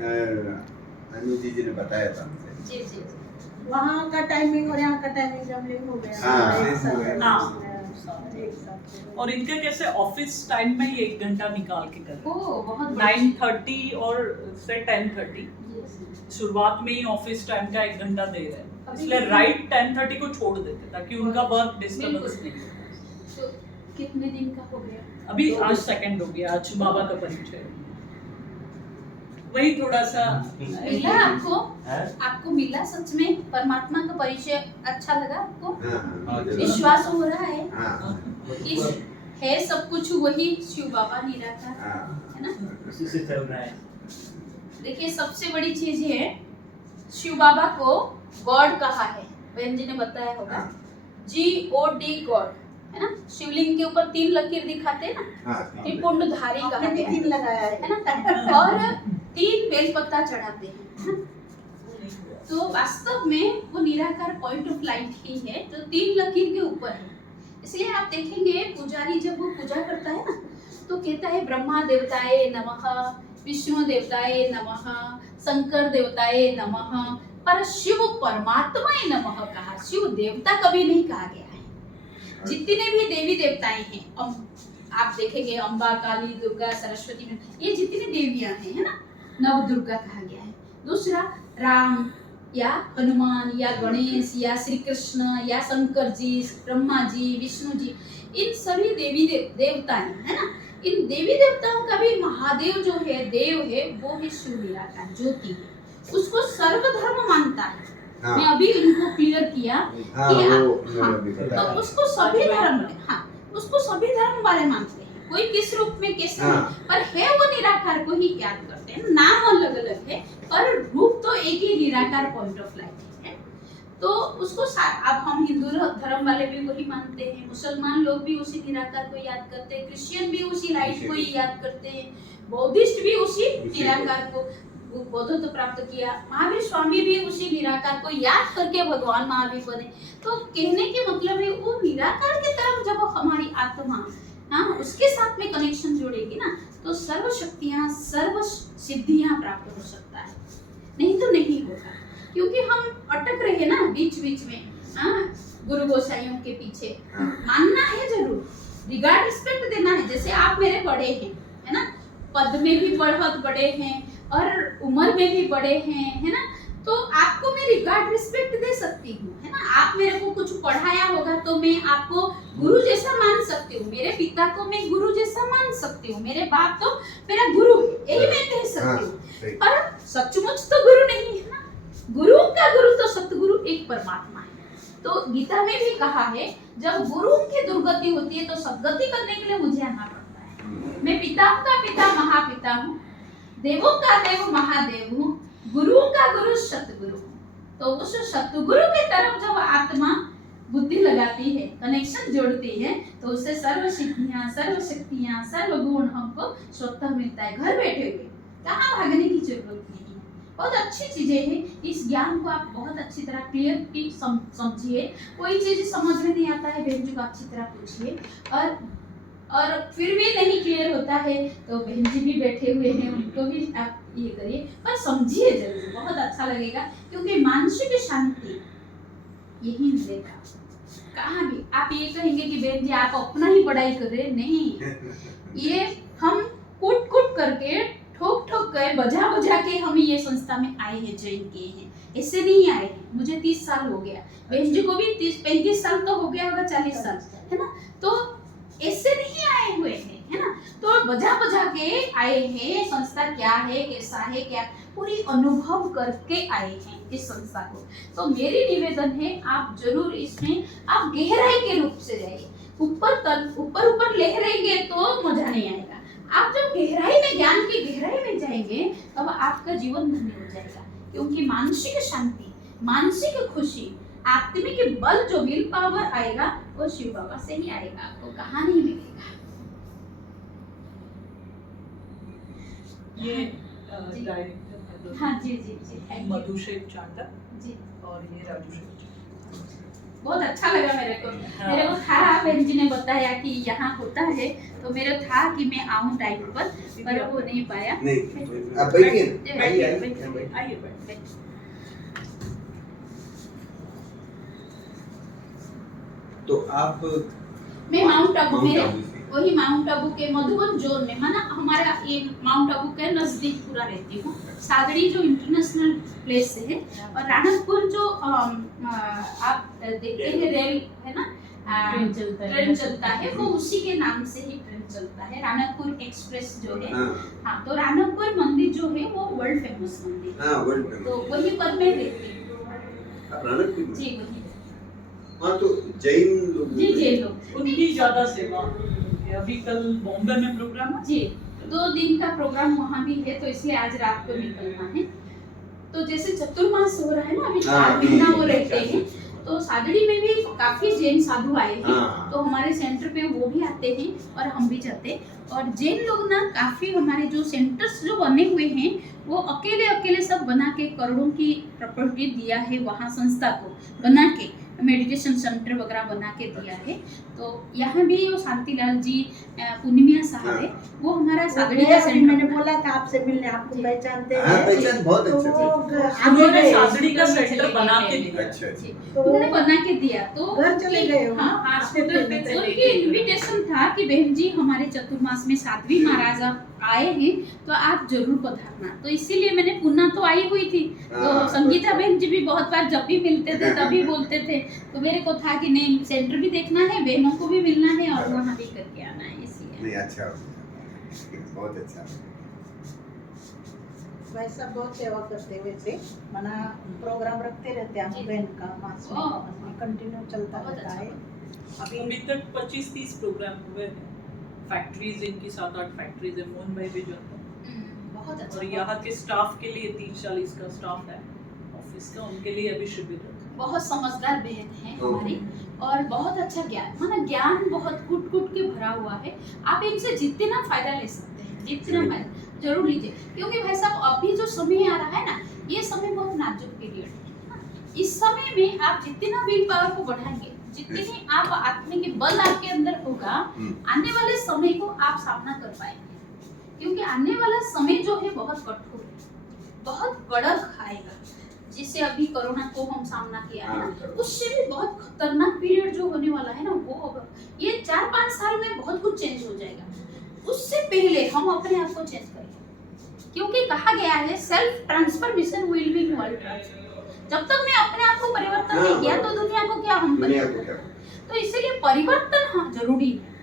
अनुजी जी ने बताया था मुझे। जी जी। वहाँ का टाइमिंग और यहाँ का टाइमिंग जब लिंक हो गया हाँ, एक साथ हाँ। एक साथ और इनके कैसे ऑफिस टाइम में ही 1 घंटा निकाल के कर ओ बहुत बढ़िया। 9:30 और से 10:30 Yes. शुरुआत में ही ऑफिस टाइम का 1 घंटा दे रहे हैं, अभी इसलिए कितना- राइट 10:30 को छोड़ देते ताकि उनका वर्क डिस्टर्बेंस बिल्कुल। नहीं हो। तो कितने दिन का हो गया? अभी आज सेकंड हो गया, आज बाबा का परिचय, वही थोड़ा सा मिला आपको? आपको मिला सच में परमात्मा का परिचय अच्छा लगा आपको? हाँ, जरूर। विश्वास हो रहा है हाँ, कि है सब कुछ वही शिव बाबा निराकार, हाँ, है ना? उसी से चल रहा है। देखिए सबसे बड़ी चीज है शिव बाबा को गॉड कहा है, बहन जी ने बताया होगा, GOD गॉड, है ना? शिवलिंग के ऊपर 3 लकीर दिखाते हैं ना, हाँ, त्रिपुंडधारी कहा आपने भी गया 3 लगाया है ना, और 3 बेलपत्ता चढ़ाते हैं, है ना? तो वास्तव में वो निराकार पॉइंट ऑफ लाइट ही है जो 3 लकीर के ऊपर है। इसलिए आप देखेंगे पुजारी जब वो पूजा करता है ना तो कहता है ब्रह्मा देवताए नमः, विष्णु देवताए नमः, शंकर देवताए नमः, पर शिव परमात्माए नमः कहा, शिव देवता कभी नहीं कहा गया है। जितने भी देवी देवताएं हैं, आप देखेंगे अम्बा, काली, दुर्गा, सरस्वती, ये जितनी देवियां हैं, है ना, नव दुर्गा कहा गया है। दूसरा राम या हनुमान या गणेश या श्री कृष्ण या शंकर जी, ब्रह्मा जी, विष्णु जी, इन सभी देवी देवताएं, है ना, इन देवी देवताओं का भी महादेव जो है, देव है, वो है शिव निराकार ज्योति है, उसको सर्वधर्म मानता है। हाँ। मैं अभी इनको क्लियर किया हाँ, कि वो हाँ, उन्होंने भी तो बताया। उसको सभी धर्म, हाँ, उसको सभी धर्म वाले मानते हैं, कोई किस रूप में कैसे, हाँ। पर है वो निराकार को ही याद करते हैं, नाम अलग अलग है पर रूप तो एक ही निराकार पॉइंट ऑफ लाइट है। तो उसको अब हम हिंदू धर्म वाले भी वही मानते हैं, मुसलमान लोग भी उसी निराकार को याद करते हैं, क्रिश्चियन भी उसी लाइट को ही याद करते हैं, बौद्धिस्ट भी उसी निराकार को बौद्धत्व प्राप्त किया, महावीर स्वामी भी उसी निराकार को याद करके भगवान महावीर बने। तो कहने के मतलब है वो निराकार की तरफ जब हमारी आत्मा, हाँ, उसके साथ में कनेक्शन जोड़ेगी ना तो सर्व शक्तियां, सर्व सिद्धियां प्राप्त हो सकता है, नहीं तो नहीं होगा, क्योंकि हम अटक रहे ना बीच बीच में, हाँ, गुरु गोसाइयों के पीछे। मानना है जरूर, रिगार्ड रिस्पेक्ट देना है, जैसे आप मेरे बड़े हैं, है ना, पद में भी बहुत बड़े हैं और उम्र में भी बड़े हैं, है ना, तो आपको मैं रिगार्ड रिस्पेक्ट दे सकती हूँ, है ना, आप मेरे को कुछ पढ़ाया होगा तो मैं आपको गुरु जैसा मान सकती हूँ, मेरे पिता को मैं गुरु जैसा मान सकती हूँ, मेरे बाप तो मेरा गुरु है, यही मैं कह सकती हूँ, पर सचमुच तो गुरु नहीं है ना, गुरु का गुरु तो सतगुरु एक परमात्मा है। तो गीता में भी कहा है जब गुरु की दुर्गति होती है तो सद्गति करने के लिए मुझे आना पड़ता है। मैं पिताओं का पिता महापिता हूँ, देवों का देव महादेव हूँ, गुरु का गुरु सतगुरु हूँ। तो उस सतगुरु की तरफ जब आत्मा बुद्धि लगाती है, कनेक्शन जोड़ती है, तो उससे सर्व सिद्धियां, सर्व शक्तियां, सर्व गुण हमको स्वतः मिलता है, घर बैठे हुए, कहाँ भागने की जरूरत नहीं है। बहुत अच्छी चीजें हैं, इस ज्ञान को आप बहुत अच्छी तरह क्लियर समझिए। कोई चीज समझ में नहीं आता है बहन जी को अच्छी तरह पूछिए, और फिर भी नहीं क्लियर होता है तो बहन जी भी बैठे हुए हैं, उनको भी आप ये करिए, पर समझिए जरूर, बहुत अच्छा लगेगा, क्योंकि मानसिक शांति यही मिलेगा। कहाँ भी आप ये कहेंगे कि बहन जी आप अपना ही पढ़ाई कर रहे, नहीं, ये हम कूट कूट करके, ठोक ठोक कर, बजा बजा के हम ये संस्था में आए हैं, ज्वाइन किए हैं, ऐसे नहीं आए हैं। मुझे 30 साल हो गया, बहन जी को भी 30-35 साल तो हो गया होगा, 40 साल, है ना, तो ऐसे नहीं आए हुए हैं, है ना, तो बजा बजा के आए हैं, संस्था क्या है, कैसा है, क्या पूरी अनुभव करके आए हैं इस संस्था को। तो मेरी निवेदन है आप जरूर इसमें आप गहराई के रूप से जाइए, ऊपर लहरेंगे तो मजा नहीं आएगा। आप जब गहराई में, ज्ञान की गहराई में जाएंगे तब आपका जीवन धन्य हो जाएगा, क्योंकि मानसिक शांति, मानसिक खुशी, आत्मिक बल, जो विल पावर आएगा वो शिव बाबा से ही आएगा, आपको कहाँ नहीं मिलेगा। ये जी। डायरेक्टर हाँ जी जी जी, मधुशेख चांडा जी। और ये राजू शेख। बहुत अच्छा लगा मेरे को था बहन जी ने बताया कि यहाँ होता है, तो मेरे था कि मैं आऊँ टाइम पर वो नहीं पाया। नहीं आप बैठिए बैठिए, आइए बैठिए। आइए बैठ। तो आप मैं माउंट आबू माउंट में, आबू से। वही माउंट आबू के मधुबन जोन में, माना हमारा ये माउंट आबू के नजदीक पूरा रहती हूँ। सादड़ी जो इंटरनेशनल प्लेस है, और राणकपुर जो आप देखते हैं रेल है ना, ट्रेन चलता है, वो उसी के नाम से ही ट्रेन चलता है, राणकपुर एक्सप्रेस जो है। हाँ, तो राणकपुर मंदिर जो है वो वर्ल्ड फेमस मंदिर है। वर्ल्ड तो वहीं पर मैं रहती हूँ। आप राणकपुर में? जी वहीं। हाँ तो जैन लोग जी जैन लोग उनकी ज्यादा सेवा। अभी कल बॉम्बे में प्रोग्राम है। जी 2 दिन का प्रोग्राम वहाँ भी है, तो इसलिए आज रात को निकलना है। तो जैसे चतुर्मास हो रहा है ना, अभी 4 महीना वो रहते हैं, तो सादड़ी में भी काफी जैन साधु आए हैं। हाँ। तो हमारे सेंटर पे वो भी आते हैं और हम भी जाते हैं। और जैन लोग ना काफी हमारे जो सेंटर्स जो बने हुए हैं, वो अकेले अकेले सब बना के करोड़ों की प्रॉपर्टी दिया है वहाँ संस्था को, बना के मेडिटेशन सेंटर वगैरह बना के दिया है। तो यहाँ भी वो शांतिलाल जी पूर्णिया साहब है, वो हमारा सादड़ी का अभी मैंने सेंटर बोला था आपसे मिलने, आपको पहचानते हाँ, हैं। पहचान बहुत तो अच्छे वो से। आगे उन्होंने गए। सादड़ी का सेंटर बना के दिया। अच्छा अच्छा। तो उन्होंने बना के दिया, तो घर चले गए हो? हाँ, स्कूटर पे चले उनकी गए। इनविटेशन था कि बहन जी हमारे चतुर्मास में साध्वी महाराज आप आए हैं, तो आप जरूर पधारना। तो इसीलिए मैंने पुन्ना तो आई हुई थी। तो हाँ, संगीता बहन जी भी बहुत बार जब भी मिलते थे तभी बोलते थे, तो मेरे को था कि नहीं, सेंटर भी देखना है, बहनों को भी मिलना है और वहाँ भी करके आना है, इसलिए। नहीं अच्छा बहुत अच्छा। भाई सब बहुत सेवा करते हुए से मना प्रोग्राम रखते रहते हैं हम बहन का मास में कंटिन्यू चलता बहुत रहता अच्छा। है। अभी तक 25-30 प्रोग्राम हुए हैं। फैक्ट्रीज इनकी 7-8 फैक्ट्रीज है, मोहन भाई भी जो है। बहुत अच्छा। और यहाँ के स्टाफ के लिए 30-40 का स्टाफ है ऑफिस का, उनके लिए अभी शिविर है। बहुत समझदार बहन है हमारी, और बहुत अच्छा ज्ञान, माना ज्ञान बहुत कूट कूट के भरा हुआ है। आप इनसे जितना फायदा ले सकते हैं, जितना फायदा जरूर लीजिए, क्योंकि भाई साहब अभी जो समय आ रहा है ना, ये समय बहुत नाजुक पीरियड है। इस समय में आप जितना विल पावर को बढ़ाएंगे, जितनी आप आत्मा के बल आपके अंदर होगा, आने वाले समय को आप सामना कर पाएंगे। क्योंकि आने वाला समय जो है बहुत कठोर है, बहुत कड़क आएगा। जिससे अभी कोरोना को हम सामना किया है ना, उससे भी बहुत खतरनाक पीरियड जो होने वाला है ना, वो होगा। ये 4-5 साल में बहुत कुछ चेंज हो जाएगा। उससे पहले हम अपने आप को चेंज करें, क्योंकि कहा गया है self transformation will be world transformation. जब तक मैं अपने आप को परिवर्तन नहीं किया, तो दुनिया को क्या हम दुनिया को क्या? तो इसीलिए परिवर्तन हाँ जरूरी है।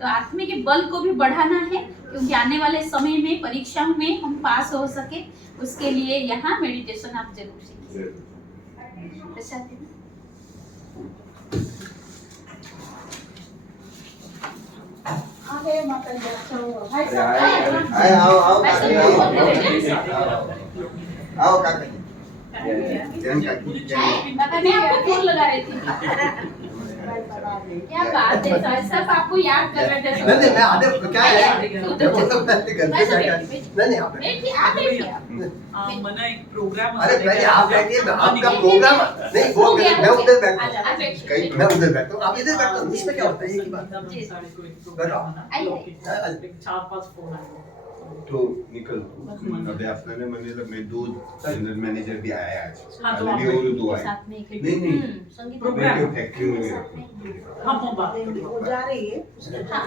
तो आत्मा के बल को भी बढ़ाना है, क्योंकि आने वाले समय में परीक्षा में हम पास हो सके, उसके लिए यहाँ मेडिटेशन आप जरूर सीखिए। प्रसाद दीदी। आगे माता जी अच्छा हुआ भाई अरे साहब आए आओ भाई साहब, काका, बहुत आओ काका जी। जैन काकी काका मैं आपको फोन लगा रही थी। क्या बात है साहब, सब आपको याद कर रहे थे। नहीं नहीं मैं आधे क्या है उधर वो तो पहले घर पे बैठा नहीं नहीं आप बैठिए, आप बैठिए। मना एक प्रोग्राम। अरे पहले आप बैठिए आपका प्रोग्राम नहीं वो मैं उधर बैठता हूँ आप बैठिए। कहीं मैं उधर बैठता हूँ आप इधर बैठो इसमें क्या होता है ये की बात आइए। 4-5 फोन आए। तो निकल अभी आपने मैंने मैं 2 जनरल मैनेजर भी आया आज। हाँ, तो अभी आप और 2 आए। साथ में एक नहीं नहीं संगीत प्रोग्राम। मैं फैक्ट्री में साथ में। हम बात करेंगे। वो जा रही है उसके हाँ,